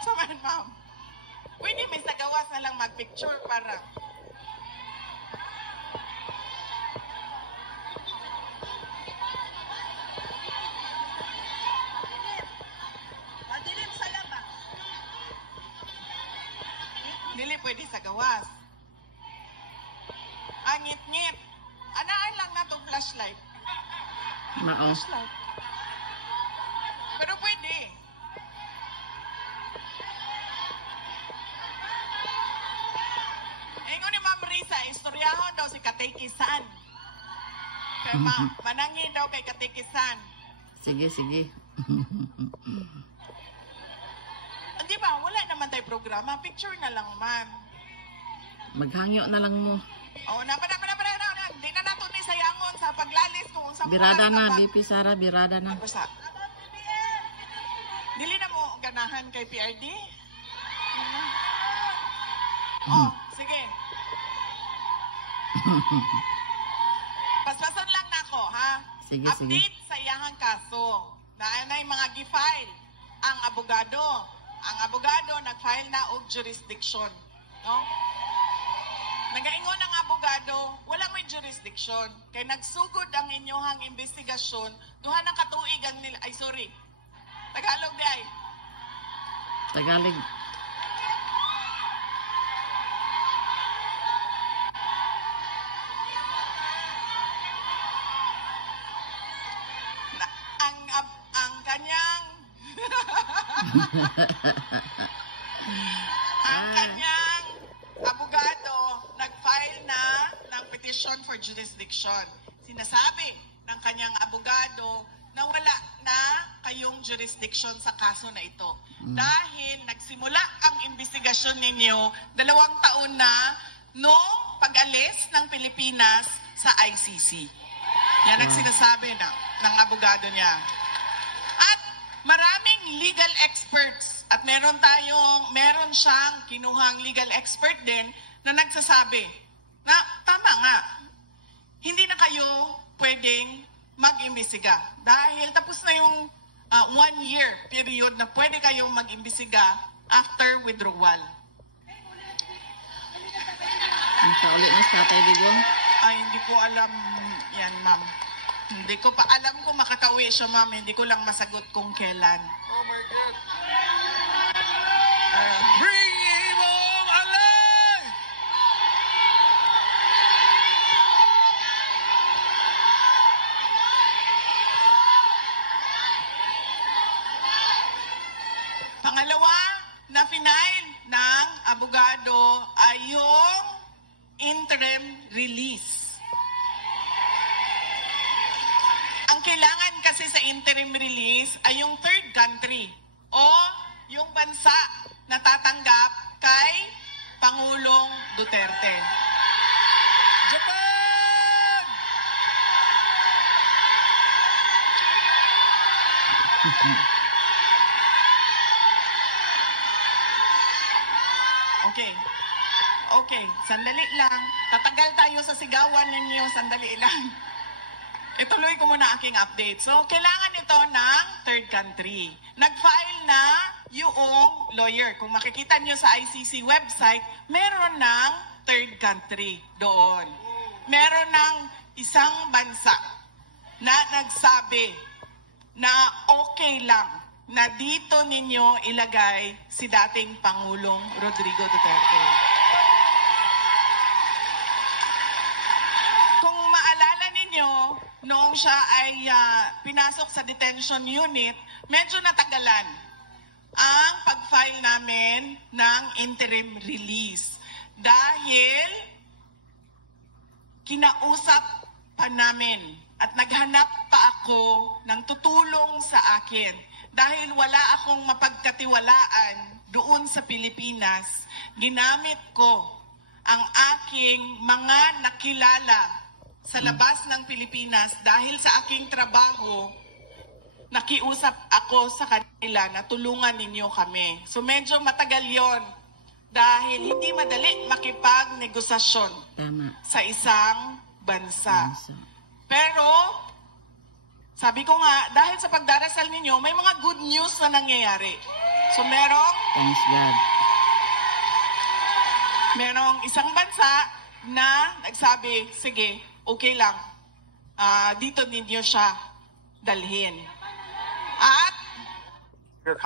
Saman, ma'am. Pwede may sagawas na lang mag-picture para... Madilim sa labas. Dili pwede sa gawas. Ang ngit-ngit. Anaan lang na itong flashlight. Mao. Flashlight. Pero pwede. Ingon ni Ma'am Risa, istoryahon daw si Katikisan. Kaya manangin daw kay Katikisan. Sige, sige. Di ba, wala naman tayo programa. Picture na lang, ma'am. Maghangyo na lang mo. Oh, na. Di na nato ni sayangon sa paglalis kung sa Birada na, BP Sara, birada na. Basta. Dili na mo ganahan kay PRD? Oh, sige. Paspason lang nako, ha? Sige, Update sa iyahang kaso. Naanay mga gi-file ang abogado. Ang abogado nag-file na og jurisdiction, no? Nagaingon ang abogado, wala may jurisdiction. Kay nagsugod ang inyohang investigasyon, duha ng katuig ang nila, ay sorry, Tagalog di ay. Tagalog. Ang kanyang ang kanyang abogado nag-file na ng petition for jurisdiction. Sinasabi ng kanyang abogado na wala na kayong jurisdiction sa kaso na ito. Dahil nagsimula ang investigasyon ninyo 2 taon na noong pag-alis ng Pilipinas sa ICC. Yan ang sinasabi ng abogado niya. At maraming legal experts at meron siyang kinuhang legal expert din na nagsasabi na tama nga, hindi na kayo pwedeng mag-imbestiga dahil tapos na yung 1 year period na pwede kayong mag-imbestiga after withdrawal. Ang ulit na sa Tatay Digong. Ay, hindi ko alam yan, ma'am. Hindi ko pa alam kung makakauwi siya, ma'am. Hindi ko lang masagot kung kailan. Oh my God. Bring him home alive! Pangalawa na final ng abogado ay yung interim release. Ang kailangan kasi sa interim release ay yung third country o yung bansa na tatanggap kay Pangulong Duterte. Japan! Okay, sandali lang. Tatagal tayo sa sigawan ninyo, sandali lang. Ituloy ko muna aking update. So, kailangan ito ng third country. Nag-file na yung lawyer. Kung makikita nyo sa ICC website, meron ng third country doon. Meron ng isang bansa na nagsabi na okay lang na dito ninyo ilagay si dating Pangulong Rodrigo Duterte. Kung maalala ninyo, noong siya ay pinasok sa detention unit, medyo natagalan ang pag-file namin ng interim release. Dahil kinausap pa namin at naghanap pa ako ng tutulong sa akin. Dahil wala akong mapagkatiwalaan doon sa Pilipinas, ginamit ko ang aking mga nakilala sa labas ng Pilipinas dahil sa aking trabaho, nakiusap ako sa kanila na tulungan ninyo kami. So medyo matagal yon dahil hindi madali makipagnegosasyon Tama. sa isang bansa. Pero Sabi ko nga, dahil sa pagdarasal ninyo, may mga good news na nangyayari. So Thanks God. merong isang bansa na nagsabi, sige, okay lang. Dito ninyo siya dalhin. At Your